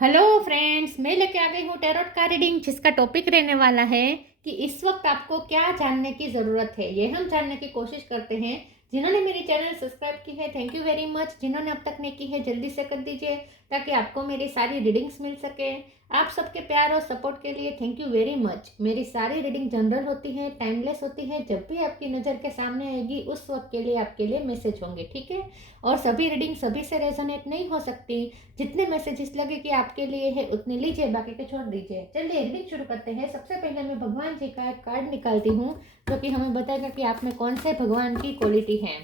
Hello friends, मैं लेके आ गई हूँ टैरोट का रीडिंग, जिसका टॉपिक रहने वाला है कि इस वक्त आपको क्या जानने की ज़रूरत है। ये हम जानने की कोशिश करते हैं। जिन्होंने मेरी चैनल सब्सक्राइब की है, थैंक यू वेरी मच। जिन्होंने अब तक नहीं की है, जल्दी से कर दीजिए ताकि आपको मेरी सारी रीडिंग्स मिल सके। आप सबके प्यार और सपोर्ट के लिए थैंक यू वेरी मच। मेरी सारी रीडिंग जनरल होती है, टाइमलेस होती है। जब भी आपकी नज़र के सामने आएगी उस वक्त के लिए आपके लिए मैसेज होंगे, ठीक है। और सभी रीडिंग सभी से रेजोनेट नहीं हो सकती। जितने मैसेजेस लगे कि आपके लिए है उतने लीजिए, बाकी के छोड़ दीजिए। चलिए रीडिंग शुरू करते हैं। सबसे पहले मैं भगवान जी का एक कार्ड निकालती हूँ जो कि हमें बताएगा कि आप में कौन से भगवान की क्वालिटी है।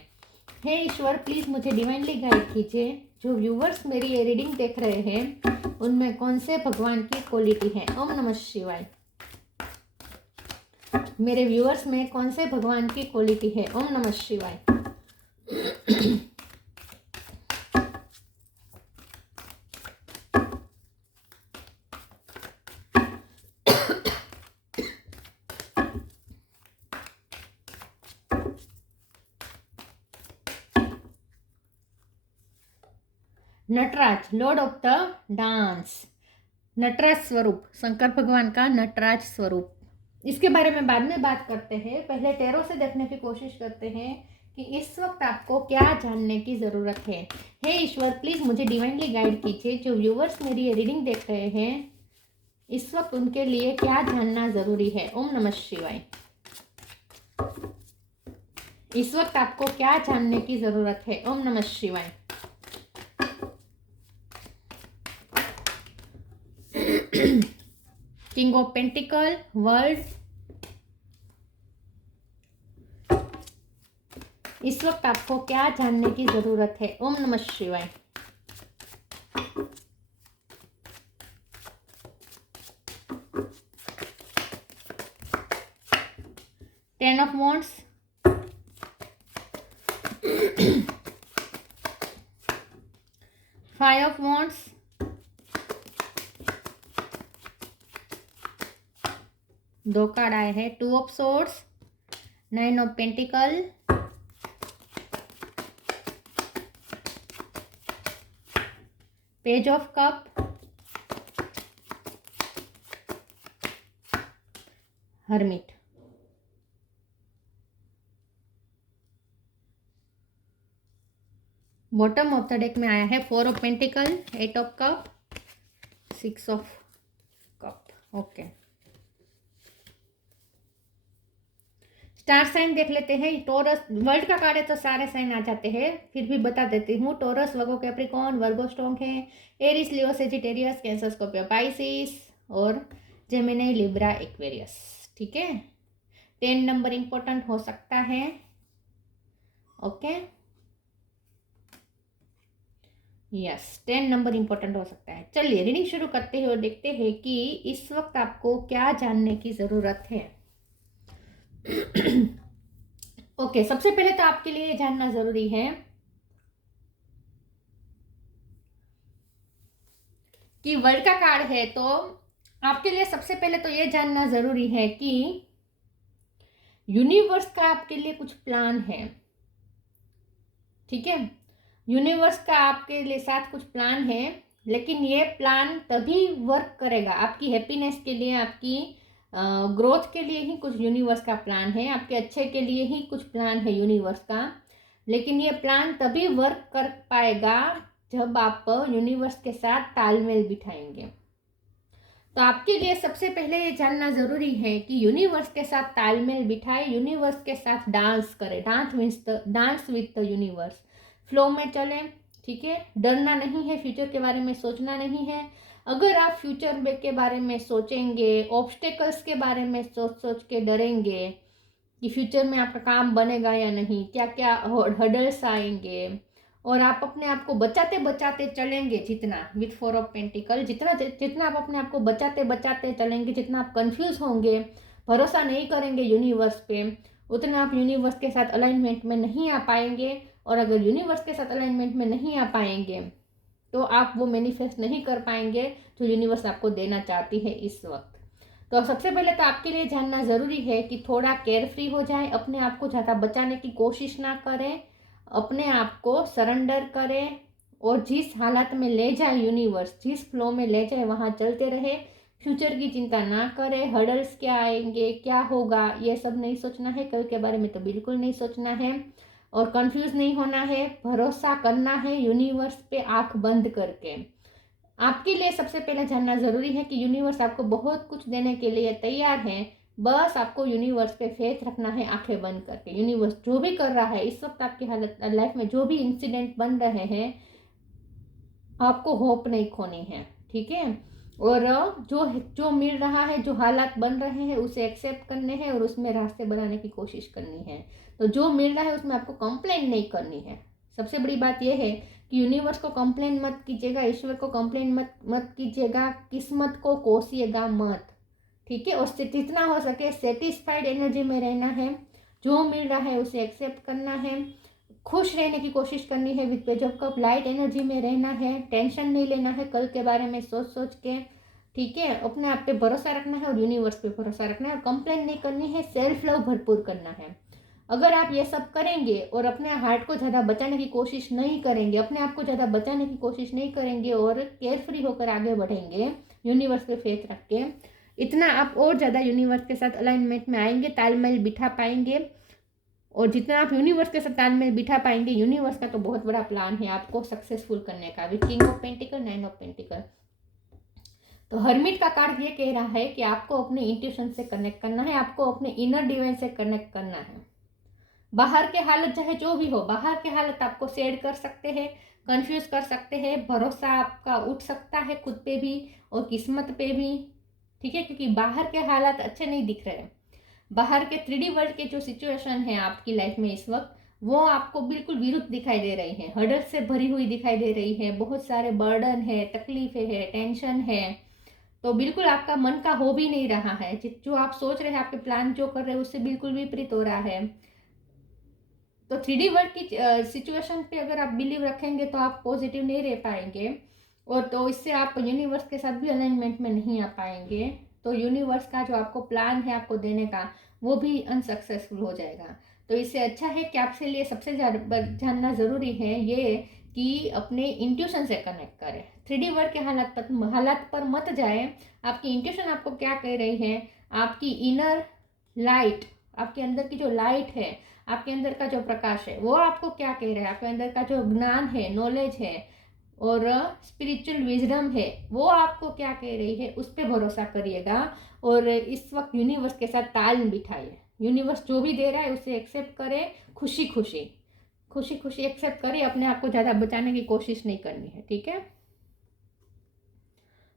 हे ईश्वर, प्लीज मुझे डिवाइनली गाइड कीजिए। जो व्यूवर्स मेरी ये रीडिंग देख रहे हैं उनमें कौन से भगवान की क्वालिटी है। ओम नमः शिवाय। मेरे व्यूवर्स में कौन से भगवान की क्वालिटी है। ओम नमः शिवाय। Nataraj, lord of the dance. Nataraj स्वरूप, शंकर भगवान का नटराज स्वरूप। इसके बारे में बाद में बात करते हैं। पहले टैरो से देखने की कोशिश करते हैं कि इस वक्त आपको क्या जानने की ज़रूरत है। हे ईश्वर, प्लीज़ मुझे डिवाइनली गाइड कीजिए। जो व्यूवर्स मेरी ये रीडिंग देख रहे हैं इस वक्त उनके लिए क्या जानना ज़रूरी है। ओम नमः शिवाय। इस वक्त आपको क्या जानने की ज़रूरत है। ओम नमः शिवाय। King of pentacle, world. इस वक्त आपको क्या जानने की जरूरत है। ओम नमः शिवाय। Ten of wands, five of wands, दो कार्ड आए हैं। Two of swords, nine of pentacle, page of cup, hermit. Bottom of the deck में आया है four of pentacle, eight of cup, six of cup. Okay, star sign देख लेते हैं। Torus, world का कार्ड है तो सारे साइन आ जाते हैं, फिर भी बता देती हूँ। टोरस, वर्गो, कैप्रिकॉर्न, वर्गो स्ट्रॉन्ग है। एरिस, लियो, सेजिटेरियस, कैंसर, स्कॉर्पियो, पाइसिस और जेमिनी, लिब्रा, एक्वेरियस। ठीक है, 10 नंबर इंपॉर्टेंट हो सकता है। ओके, यस, 10 नंबर इंपॉर्टेंट हो सकता है। चलिए रीडिंग शुरू करते हैं और देखते हैं कि इस वक्त आपको क्या जानने की जरूरत है। ओके, सबसे पहले तो आपके लिए जानना जरूरी है कि वर्ल्ड का कार्ड है, तो आपके लिए सबसे पहले तो ये जानना जरूरी है कि यूनिवर्स का आपके लिए कुछ प्लान है। ठीक है, यूनिवर्स का आपके लिए साथ कुछ प्लान है, लेकिन ये प्लान तभी वर्क करेगा आपकी हैप्पीनेस के लिए, आपकी ग्रोथ के लिए ही कुछ यूनिवर्स का प्लान है, आपके अच्छे के लिए ही कुछ प्लान है यूनिवर्स का। लेकिन ये प्लान तभी वर्क कर पाएगा जब आप यूनिवर्स के साथ तालमेल बिठाएंगे। तो आपके लिए सबसे पहले ये जानना ज़रूरी है कि यूनिवर्स के साथ तालमेल बिठाए, यूनिवर्स के साथ डांस करें। Dance with the universe, flow में चलें। ठीक है, डरना नहीं है, फ्यूचर के बारे में सोचना नहीं है। अगर आप फ्यूचर के बारे में सोचेंगे, ऑब्स्टेकल्स के बारे में सोच सोच के डरेंगे कि फ्यूचर में आपका काम बनेगा या नहीं, क्या क्या हर्डल्स आएंगे, और आप अपने आप को बचाते बचाते चलेंगे जितना, विथ फोर ऑफ पेंटिकल, जितना जितना आप अपने आप को बचाते बचाते चलेंगे, जितना आप कंफ्यूज होंगे, भरोसा नहीं करेंगे यूनिवर्स पे, उतना आप यूनिवर्स के साथ अलाइनमेंट में नहीं आ पाएंगे। और अगर यूनिवर्स के साथ अलाइनमेंट में नहीं आ पाएंगे तो आप वो मैनिफेस्ट नहीं कर पाएंगे जो यूनिवर्स आपको देना चाहती है इस वक्त। तो सबसे पहले तो आपके लिए जानना ज़रूरी है कि थोड़ा केयर फ्री हो जाए, अपने आप को ज़्यादा बचाने की कोशिश ना करें, अपने आप को सरेंडर करें और जिस हालत में ले जाए यूनिवर्स, जिस फ्लो में ले जाए वहाँ चलते रहे। फ्यूचर की चिंता ना करें, हर्डल्स क्या आएंगे, क्या होगा, ये सब नहीं सोचना है। कल के बारे में तो बिल्कुल नहीं सोचना है और कंफ्यूज नहीं होना है। भरोसा करना है यूनिवर्स पे आंख बंद करके। आपके लिए सबसे पहले जानना ज़रूरी है कि यूनिवर्स आपको बहुत कुछ देने के लिए तैयार है। बस आपको यूनिवर्स पे फेथ रखना है आंखें बंद करके। यूनिवर्स जो भी कर रहा है इस वक्त आपकी हालत लाइफ में, जो भी इंसिडेंट बन रहे हैं, आपको होप नहीं खोनी है, ठीक है। और जो जो मिल रहा है, जो हालात बन रहे हैं उसे एक्सेप्ट करने हैं और उसमें रास्ते बनाने की कोशिश करनी है। तो जो मिल रहा है उसमें आपको कंप्लेन नहीं करनी है। सबसे बड़ी बात यह है कि यूनिवर्स को कंप्लेन मत कीजिएगा, ईश्वर को कंप्लेन मत कीजिएगा, किस्मत को कोसिएगा मत, ठीक है। और जितना हो सके सेटिस्फाइड एनर्जी में रहना है। जो मिल रहा है उसे एक्सेप्ट करना है, खुश रहने की कोशिश करनी है, with page of cup light energy में रहना है, टेंशन नहीं लेना है कल के बारे में सोच के, ठीक है। अपने आप पे भरोसा रखना है और यूनिवर्स पे भरोसा रखना है और कंप्लेन नहीं करनी है, सेल्फ लव भरपूर करना है। अगर आप ये सब करेंगे और अपने हार्ट को ज़्यादा बचाने की कोशिश नहीं करेंगे, अपने आप को ज़्यादा बचाने की कोशिश नहीं करेंगे और केयरफ्री होकर आगे बढ़ेंगे यूनिवर्स पे फेथ रख के, इतना आप और ज़्यादा यूनिवर्स के साथ अलाइनमेंट में आएंगे, तालमेल बिठा पाएंगे। और जितना आप यूनिवर्स के साथ तालमेल बिठा पाएंगे, यूनिवर्स का तो बहुत बड़ा प्लान है आपको सक्सेसफुल करने का। With king of pentacle, 9 of pentacle. तो हर्मिट का कार्ड ये कह रहा है कि आपको अपने इंट्यूशन से कनेक्ट करना है, आपको अपने इनर डिवाइन से कनेक्ट करना है। बाहर के हालत चाहे जो भी हो, बाहर के हालत आपको सैड कर सकते हैं, कंफ्यूज कर सकते हैं, भरोसा आपका उठ सकता है खुद पे भी और किस्मत पे भी, ठीक है। क्योंकि बाहर के हालात अच्छे नहीं दिख रहे हैं। बाहर के 3D वर्ल्ड के जो सिचुएशन है आपकी लाइफ में इस वक्त, वो आपको बिल्कुल विरुद्ध दिखाई दे रही है, हर्डल से भरी हुई दिखाई दे रही है, बहुत सारे बर्डन है, तकलीफें है, टेंशन है। तो बिल्कुल आपका मन का हो भी नहीं रहा है, जो आप सोच रहे हैं, आपके प्लान जो कर रहे हैं उससे बिल्कुल विपरीत हो रहा है। तो 3D वर्ल्ड की सिचुएशन पे अगर आप बिलीव रखेंगे तो आप पॉजिटिव नहीं रह पाएंगे और तो इससे आप यूनिवर्स के साथ भी अलाइनमेंट में नहीं आ पाएंगे। तो यूनिवर्स का जो आपको प्लान है आपको देने का, वो भी अनसक्सेसफुल हो जाएगा। तो इससे अच्छा है कि आपसे लिए सबसे जानना ज़रूरी है ये कि अपने इंट्यूशन से कनेक्ट करें। 3D वर्ल्ड के हालात पर मत जाए। आपकी इंट्यूशन आपको क्या कह रही है, आपकी इनर लाइट, आपके अंदर की जो लाइट है, आपके अंदर का जो प्रकाश है, वो आपको क्या कह रहा है, आपके अंदर का जो ज्ञान है, नॉलेज है और स्पिरिचुअल विजडम है, वो आपको क्या कह रही है, उस पर भरोसा करिएगा। और इस वक्त यूनिवर्स के साथ ताल बिठाइए। यूनिवर्स जो भी दे रहा है उसे एक्सेप्ट करें, खुशी खुशी एक्सेप्ट करें। अपने आप को ज़्यादा बचाने की कोशिश नहीं करनी है, ठीक है।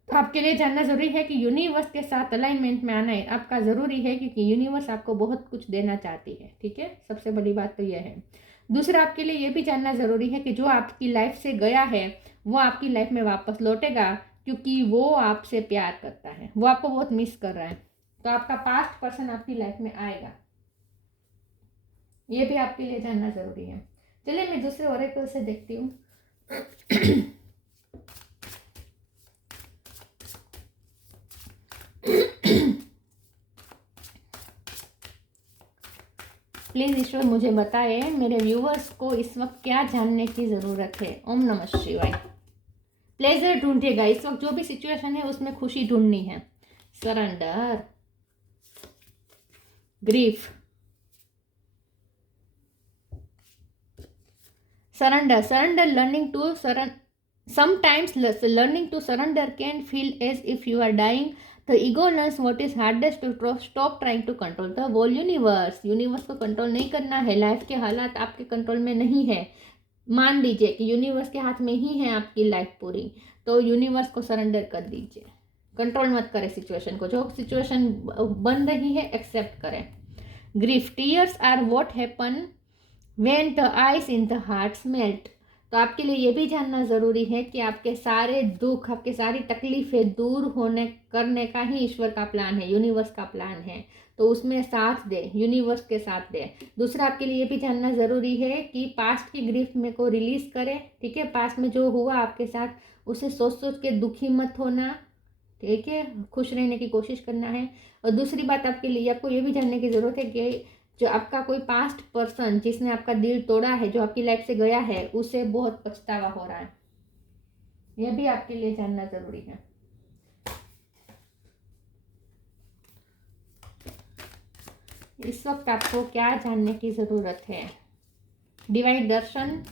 तो आपके लिए जानना जरूरी है कि यूनिवर्स के साथ अलाइनमेंट में आना है आपका ज़रूरी है, क्योंकि यूनिवर्स आपको बहुत कुछ देना चाहती है, ठीक है। सबसे बड़ी बात तो यह है। दूसरा, आपके लिए यह भी जानना ज़रूरी है कि जो आपकी लाइफ से गया है वो आपकी लाइफ में वापस लौटेगा, क्योंकि वो आपसे प्यार करता है, वो आपको बहुत मिस कर रहा है। तो आपका पास्ट पर्सन आपकी लाइफ में आएगा, ये भी आपके लिए जानना ज़रूरी है। चलिए मैं दूसरे ओरेकल से देखती हूँ। प्लीज़ ईश्वर मुझे बताए मेरे व्यूवर्स को इस वक्त क्या जानने की ज़रूरत है। ओम नमः शिवाय। प्लेजर ढूंढिएगा, इस वक्त जो भी सिचुएशन है उसमें खुशी ढूंढनी है। Surrender, grief, surrender, learning to sometimes learning to surrender can feel as if you are dying. The ego learns what is hardest to stop trying to control the whole universe. Universe को control नहीं करना है, life के हालात आपके control में नहीं है। मान लीजिए कि यूनिवर्स के हाथ में ही है आपकी लाइफ पूरी, तो यूनिवर्स को सरेंडर कर दीजिए। कंट्रोल मत करें सिचुएशन को, जो सिचुएशन बन रही है एक्सेप्ट करें। Grief, tears are what happen when the ice in the heart melt. तो आपके लिए ये भी जानना ज़रूरी है कि आपके सारे दुख, आपके सारी तकलीफ़ें दूर होने करने का ही ईश्वर का प्लान है, यूनिवर्स का प्लान है। तो उसमें साथ दे, यूनिवर्स के साथ दे। दूसरा, आपके लिए ये भी जानना ज़रूरी है कि पास्ट की ग्रीफ में को रिलीज़ करें, ठीक है। पास्ट में जो हुआ आपके साथ उसे सोच के दुखी मत होना, ठीक है। खुश रहने की कोशिश करना है। और दूसरी बात आपके लिए आपको ये भी जानने की ज़रूरत है कि जो आपका कोई पास्ट पर्सन जिसने आपका दिल तोड़ा है, जो आपकी लाइफ से गया है, उसे बहुत पछतावा हो रहा है। यह भी आपके लिए जानना जरूरी है। इस वक्त आपको क्या जानने की जरूरत है? डिवाइन दर्शन,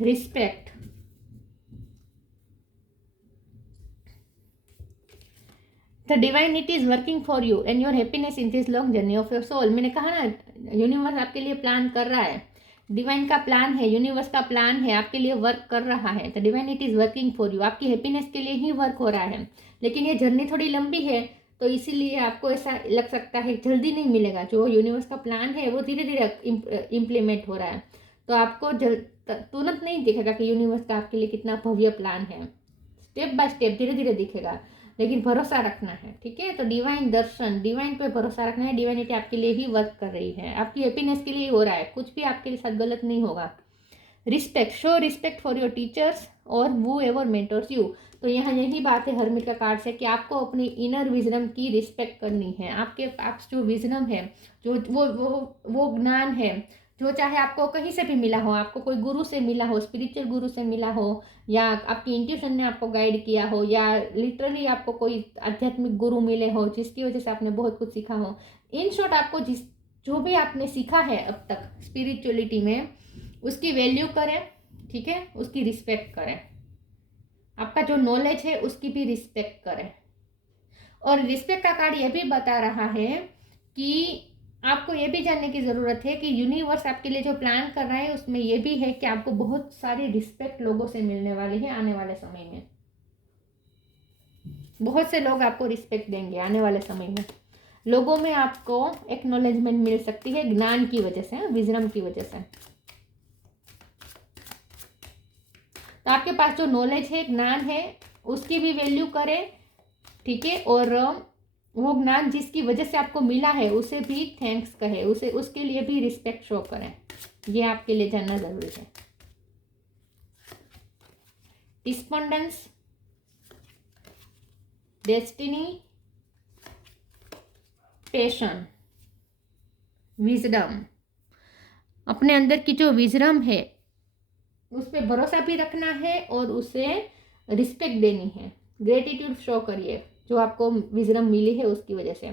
respect, the divinity is working for you and your happiness in this long journey of your soul. मैंने कहा ना, यूनिवर्स आपके लिए प्लान कर रहा है, डिवाइन का प्लान है, यूनिवर्स का प्लान है, आपके लिए वर्क कर रहा है। The divinity is working for you, आपकी हैप्पीनेस के लिए ही वर्क हो रहा है। लेकिन ये जर्नी थोड़ी लंबी है, तो इसीलिए आपको ऐसा लग सकता है जल्दी नहीं मिलेगा। जो यूनिवर्स का प्लान है वो धीरे धीरे इम्प्लीमेंट हो रहा है, तो आपको तुरंत नहीं दिखेगा कि यूनिवर्स का आपके लिए कितना भव्य प्लान है। स्टेप बाय स्टेप धीरे धीरे दिखेगा, लेकिन भरोसा रखना है, ठीक है। तो डिवाइन दर्शन, डिवाइन पे भरोसा रखना है। डिवाइनिटी आपके लिए ही वर्क कर रही है, आपकी हैप्पीनेस के लिए हो रहा है, कुछ भी आपके साथ गलत नहीं होगा। Respect, show respect for your teachers और वो एवर मेंटर्स यू। तो यहाँ यही बात है हरमिट का कार्ड से कि आपको अपनी इनर विजडम की रिस्पेक्ट करनी है। आपके पास जो विजडम है, जो वो ज्ञान है, जो चाहे आपको कहीं से भी मिला हो, आपको कोई गुरु से मिला हो, स्पिरिचुअल गुरु से मिला हो, या आपकी इंट्यूशन ने आपको गाइड किया हो, या लिटरली आपको कोई आध्यात्मिक गुरु मिले हो जिसकी वजह से आपने बहुत कुछ सीखा हो। इन शॉर्ट, आपको जो भी आपने सीखा है अब तक स्पिरिचुअलिटी में, उसकी वैल्यू करें, ठीक है, उसकी रिस्पेक्ट करें। आपका जो नॉलेज है उसकी भी रिस्पेक्ट करें। और रिस्पेक्ट का कार्ड ये भी बता रहा है कि आपको ये भी जानने की ज़रूरत है कि यूनिवर्स आपके लिए जो प्लान कर रहा है उसमें ये भी है कि आपको बहुत सारी रिस्पेक्ट लोगों से मिलने वाली है आने वाले समय में। बहुत से लोग आपको रिस्पेक्ट देंगे आने वाले समय में। लोगों में आपको एक्नॉलेजमेंट मिल सकती है ज्ञान की वजह से, विजडम की वजह से। तो आपके पास जो नॉलेज है, ज्ञान है, उसकी भी वैल्यू करें, ठीक है। और वो ज्ञान जिसकी वजह से आपको मिला है उसे भी थैंक्स कहे, उसके लिए भी रिस्पेक्ट शो करें। ये आपके लिए जानना जरूरी है। Despondence, destiny, passion, wisdom. अपने अंदर की जो विजडम है उस पर भरोसा भी रखना है और उसे रिस्पेक्ट देनी है। ग्रेटिट्यूड शो करिए जो आपको विजडम मिली है उसकी वजह से।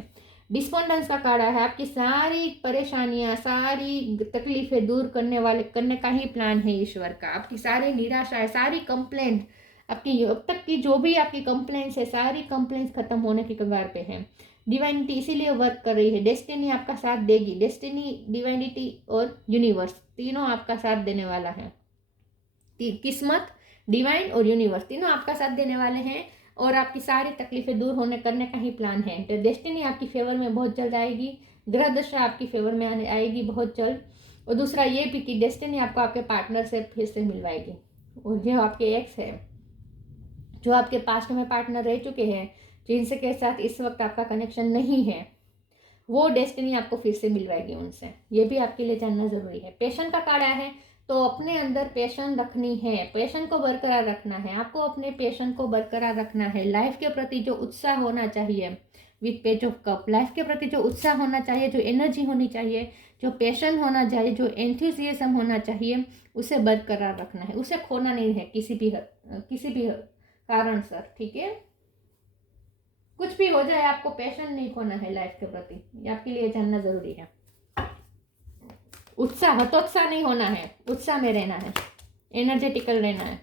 डिस्पोंडेंस का कार्ड है, आपकी सारी परेशानियां, सारी तकलीफें दूर करने का ही प्लान है ईश्वर का। आपकी सारी निराशाएं, सारी कंप्लेंट, आपकी अब तक की जो भी आपकी कंप्लेंट्स है, सारी कंप्लेंट्स खत्म होने की कगार पे है। डिवाइनिटी इसीलिए वर्क कर रही है। डेस्टिनी आपका साथ देगी। डेस्टिनी, डिवाइनिटी और यूनिवर्स तीनों आपका साथ देने वाला है। किस्मत, डिवाइन और यूनिवर्स तीनों आपका साथ देने वाले हैं और आपकी सारी तकलीफें दूर करने का ही प्लान है। तो डेस्टिनी आपकी फेवर में बहुत जल्द आएगी, ग्रह दशा आपकी फेवर में आएगी बहुत जल्द। और दूसरा ये भी कि डेस्टिनी आपको आपके पार्टनर से फिर से मिलवाएगी। और जो आपके एक्स है, जो आपके पास्ट में पार्टनर रह चुके हैं, जिनसे के साथ इस वक्त आपका कनेक्शन नहीं है, वो डेस्टिनी आपको फिर से मिलवाएगी उनसे। ये भी आपके लिए जानना जरूरी है। पैशन का कार्ड आया है, तो अपने अंदर पैशन रखनी है, पैशन को बरकरार रखना है। आपको अपने पैशन को बरकरार रखना है। लाइफ के प्रति जो उत्साह होना चाहिए, with page of cup, life के प्रति जो उत्साह होना चाहिए, जो एनर्जी होनी चाहिए, जो पैशन होना चाहिए, जो एंथुजियाज्म होना चाहिए, उसे बरकरार रखना है। उसे खोना नहीं है किसी भी कारण सर, ठीक है। कुछ भी हो जाए, आपको पैशन नहीं खोना है लाइफ के प्रति। ये आपके लिए जानना जरूरी है। उत्साह, हतोत्साह नहीं होना है, उत्साह में रहना है, एनर्जेटिकल रहना है।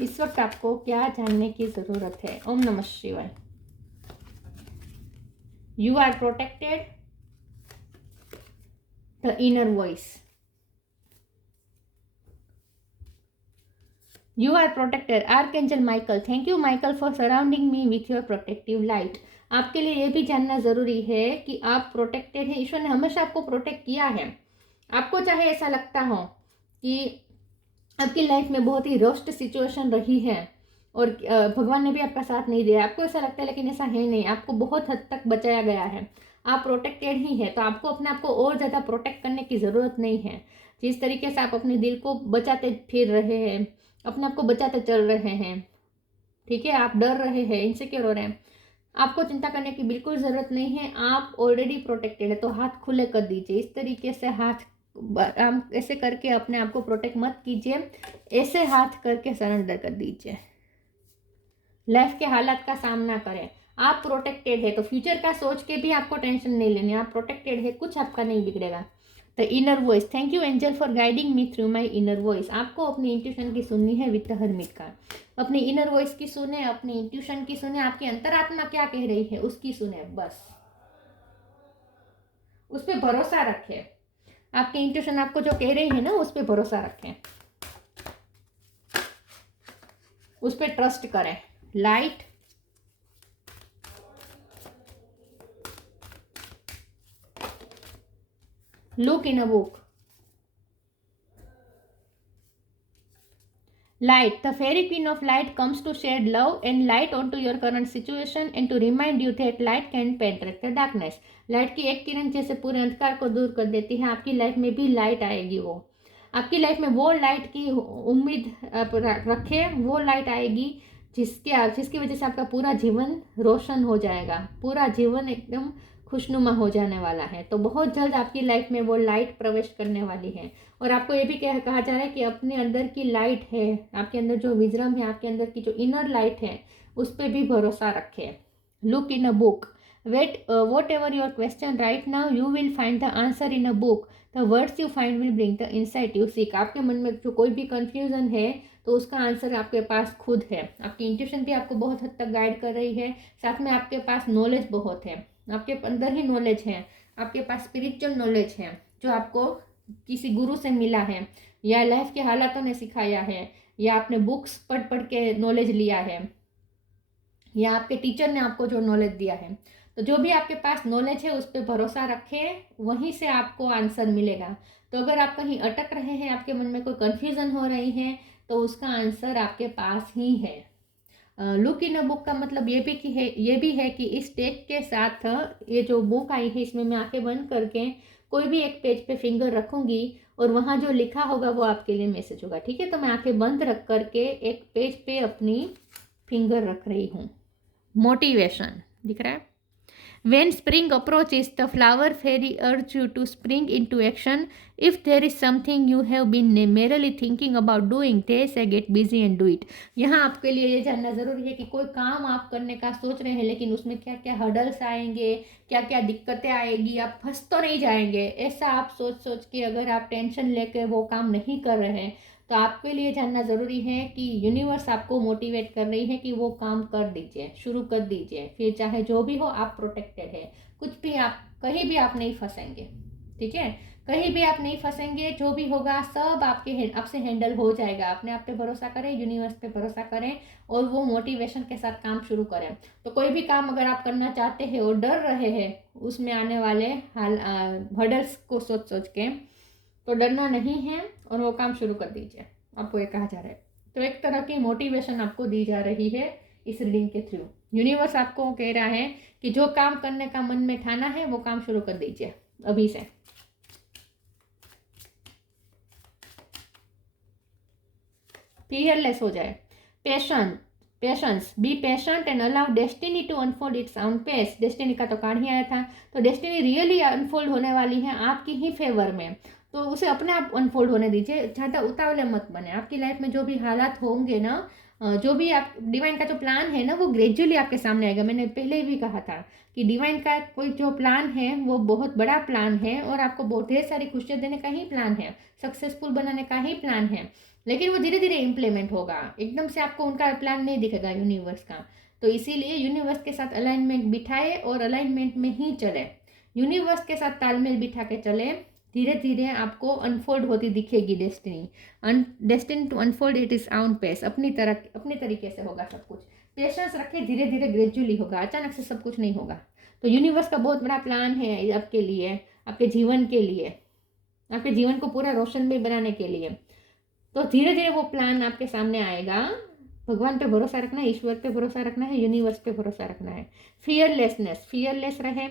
इस वक्त आपको क्या जानने की जरूरत है? ओम नमः शिवाय। You are protected, the inner voice. You are protected. Archangel Michael, thank you Michael for surrounding me with your protective light. आपके लिए ये भी जानना जरूरी है कि आप प्रोटेक्टेड हैं। ईश्वर ने हमेशा आपको प्रोटेक्ट किया है। आपको चाहे ऐसा लगता हो कि आपकी लाइफ में बहुत ही रोस्ट सिचुएशन रही है और भगवान ने भी आपका साथ नहीं दिया, आपको ऐसा लगता है, लेकिन ऐसा है नहीं। आपको बहुत हद तक बचाया गया है। आप प्रोटेक्टेड ही है, तो आपको अपने आप को और ज़्यादा प्रोटेक्ट करने की ज़रूरत नहीं है। जिस तरीके से आप अपने दिल को बचाते फिर रहे हैं, अपने आप को बचाते चल रहे हैं, ठीक है, आप डर रहे हैं, इनसिक्योर हो रहे हैं, आपको चिंता करने की बिल्कुल ज़रूरत नहीं है। आप ऑलरेडी प्रोटेक्टेड है। तो हाथ खुले कर दीजिए, इस तरीके से हाथ हम ऐसे करके अपने आप को प्रोटेक्ट मत कीजिए, ऐसे हाथ करके सरेंडर कर दीजिए। लाइफ के हालात का सामना करें। आप प्रोटेक्टेड है, तो फ्यूचर का सोच के भी आपको टेंशन नहीं लेनी, आप प्रोटेक्टेड है, कुछ आपका नहीं बिगड़ेगा। The inner voice, thank you angel for guiding me through my inner voice. आपको अपनी इंट्यूशन की सुननी है विद द हर्मिट का। अपनी इनर वॉइस की सुने, अपनी इंट्यूशन की सुने, आपकी अंतरात्मा क्या कह रही है उसकी सुने, बस उस पर भरोसा रखें। आपकी इंट्यूशन आपको जो कह रही है ना, उस पर भरोसा रखें, उस पर ट्रस्ट करें। Light, look in a book. Light, the fairy queen of light comes to shed love and light onto your current situation and to remind you that light can penetrate the darkness. Light की एक किरण जैसे पूरे अंधकार को दूर कर देती है, आपकी लाइफ में भी लाइट आएगी। वो आपकी लाइफ में वो लाइट की उम्मीद आप रखें, वो लाइट आएगी जिसकी वजह से आपका पूरा जीवन रोशन हो जाएगा, पूरा जीवन एकदम खुशनुमा हो जाने वाला है। तो बहुत जल्द आपकी लाइफ में वो लाइट प्रवेश करने वाली है। और आपको ये भी कहा जा रहा है कि अपने अंदर की लाइट है, आपके अंदर जो विजडम है, आपके अंदर की जो इनर लाइट है, उस पर भी भरोसा रखें। Look in a book, what ever your question right now you will find the answer in a book, the words you find will bring the insight you seek. आपके मन में जो कोई भी कंफ्यूजन है, तो उसका आंसर आपके पास खुद है। आपकी इंट्यूशन भी आपको बहुत हद तक गाइड कर रही है, साथ में आपके पास नॉलेज बहुत है, आपके अंदर ही नॉलेज है, आपके पास स्पिरिचुअल नॉलेज है जो आपको किसी गुरु से मिला है, या लाइफ के हालातों ने सिखाया है, या आपने बुक्स पढ़ पढ़ के नॉलेज लिया है, या आपके टीचर ने आपको जो नॉलेज दिया है। तो जो भी आपके पास नॉलेज है उस पर भरोसा रखें, वहीं से आपको आंसर मिलेगा। तो अगर आप कहीं अटक रहे हैं, आपके मन में कोई कन्फ्यूज़न हो रही है, तो उसका आंसर आपके पास ही है। लुक इन अ बुक का मतलब ये भी है कि इस टेक के साथ ये जो बुक आई है, इसमें मैं आंखें बंद करके कोई भी एक पेज पे फिंगर रखूंगी और वहाँ जो लिखा होगा वो आपके लिए मैसेज होगा, ठीक है। तो मैं आंखें बंद रख करके एक पेज पे अपनी फिंगर रख रही हूँ। मोटिवेशन दिख रहा है। When spring approaches, the flower fairy urges you to spring into action. If there is something you have been merely thinking about doing, they say get busy and do it. यहाँ आपके लिए ये जानना ज़रूरी है कि कोई काम आप करने का सोच रहे हैं, लेकिन उसमें क्या क्या हर्डल्स आएंगे, क्या क्या दिक्कतें आएगी, आप फंस तो नहीं जाएंगे, ऐसा आप सोच सोच के अगर आप टेंशन लेकर वो काम नहीं कर रहे हैं, तो आपके लिए जानना ज़रूरी है कि यूनिवर्स आपको मोटिवेट कर रही है कि वो काम कर दीजिए, शुरू कर दीजिए, फिर चाहे जो भी हो आप प्रोटेक्टेड है, कुछ भी आप कहीं भी आप नहीं फंसेंगे, ठीक है, कहीं भी आप नहीं फंसेंगे, जो भी होगा सब आपसे हैंडल हो जाएगा। अपने आप पे भरोसा करें, यूनिवर्स पे भरोसा करें और वो मोटिवेशन के साथ काम शुरू करें। तो कोई भी काम अगर आप करना चाहते हैं और डर रहे हैं उसमें आने वाले हर्डल्स को सोच सोच के, तो डरना नहीं है और वो काम शुरू कर दीजिए, आपको ये कहा जा रहा है। तो एक तरह की मोटिवेशन आपको दी जा रही है इस रीडिंग के थ्रू। यूनिवर्स आपको कह रहा है कि जो काम करने का मन में ठाना है वो काम शुरू कर दीजिए अभी से। फियरलेस हो जाए। Patience, be patient and allow destiny to unfold its own pace. Destiny का तो कार्ड ही आया था, तो डेस्टिनी रियली अनफोल्ड होने वाली है आपकी ही फेवर में, तो उसे अपने आप अनफोल्ड होने दीजिए, ज़्यादा उतावले मत बने। आपकी लाइफ में जो भी हालात होंगे ना, जो भी आप डिवाइन का जो प्लान है ना, वो ग्रेजुअली आपके सामने आएगा। मैंने पहले भी कहा था कि डिवाइन का कोई जो प्लान है वो बहुत बड़ा प्लान है और आपको बहुत ढेर सारी खुशियाँ देने का ही प्लान है, सक्सेसफुल बनाने का ही प्लान है, लेकिन वो धीरे धीरे इम्प्लीमेंट होगा, एकदम से आपको उनका प्लान नहीं दिखेगा यूनिवर्स का। तो इसीलिए यूनिवर्स के साथ अलाइनमेंट बिठाए और अलाइनमेंट में ही चले, यूनिवर्स के साथ तालमेल बिठा के चले, धीरे धीरे आपको अनफोल्ड होती दिखेगी destiny. Destiny to unfold it is own pace, अपनी तरीके से होगा सब कुछ। पेशेंस रखें, धीरे धीरे ग्रेजुअली होगा, अचानक से सब कुछ नहीं होगा। तो यूनिवर्स का बहुत बड़ा प्लान है आपके लिए, आपके जीवन के लिए, आपके जीवन को पूरा रोशन भी बनाने के लिए। तो धीरे धीरे वो प्लान आपके सामने आएगा। भगवान पे भरोसा रखना है, ईश्वर पे भरोसा रखना है, यूनिवर्स पे भरोसा रखना है। फियरलेस रहे,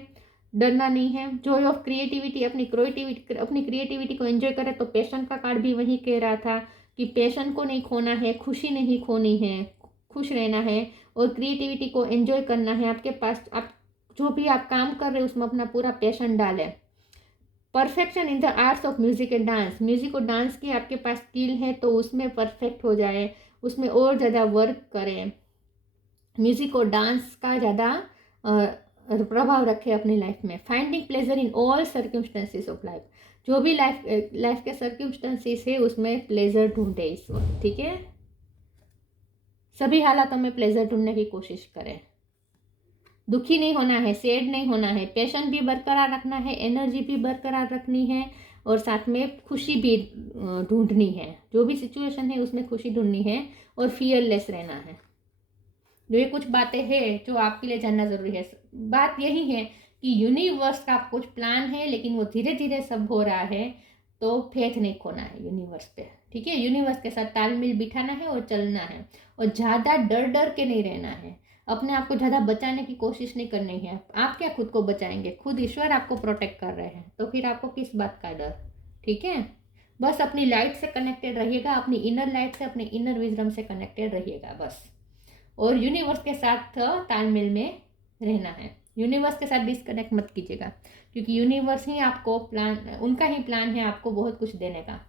डरना नहीं है। जॉय ऑफ क्रिएटिविटी, अपनी क्रिएटिविटी को एंजॉय करें। तो पैशन का कार्ड भी वही कह रहा था कि पैशन को नहीं खोना है, खुशी नहीं खोनी है, खुश रहना है और क्रिएटिविटी को एंजॉय करना है। आपके पास आप जो भी आप काम कर रहे हो उसमें अपना पूरा पैशन डालें। Perfection in the arts of music and dance, music और डांस की आपके पास स्किल है तो उसमें परफेक्ट हो जाए, उसमें और ज़्यादा वर्क करें। म्यूजिक और डांस का ज़्यादा प्रभाव रखे अपनी लाइफ में। Finding pleasure in all circumstances of life, जो भी लाइफ के सर्कमस्टेंसेस है उसमें प्लेजर ढूंढे इस वक्त, ठीक है। सभी हालातों में प्लेजर ढूंढने की कोशिश करें। दुखी नहीं होना है, सैड नहीं होना है, पैशन भी बरकरार रखना है, एनर्जी भी बरकरार रखनी है और साथ में खुशी भी ढूंढनी है। जो भी सिचुएशन है उसमें खुशी ढूंढनी है और फियरलेस रहना है। जो ये कुछ बातें हैं जो आपके लिए जानना ज़रूरी है। बात यही है कि यूनिवर्स का कुछ प्लान है लेकिन वो धीरे धीरे सब हो रहा है, तो फेथ नहीं खोना है यूनिवर्स पे, ठीक है। यूनिवर्स के साथ तालमेल बिठाना है और चलना है और ज़्यादा डर डर के नहीं रहना है। अपने आप को ज़्यादा बचाने की कोशिश नहीं करनी है। आप क्या खुद को बचाएंगे, खुद ईश्वर आपको प्रोटेक्ट कर रहे हैं, तो फिर आपको किस बात का डर, ठीक है। बस अपनी लाइट से कनेक्टेड रहिएगा, अपनी इनर लाइट से, अपनी इनर विजडम से कनेक्टेड रहिएगा बस। और यूनिवर्स के साथ तालमेल में रहना है। यूनिवर्स के साथ डिस्कनेक्ट मत कीजिएगा क्योंकि यूनिवर्स ही आपको प्लान, उनका ही प्लान है आपको बहुत कुछ देने का।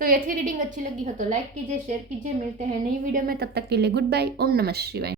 तो ये थी रीडिंग अच्छी लगी हो तो लाइक कीजिए, शेयर कीजिए। मिलते हैं नई वीडियो में, तब तक के लिए गुड बाय। ओम नमः शिवाय।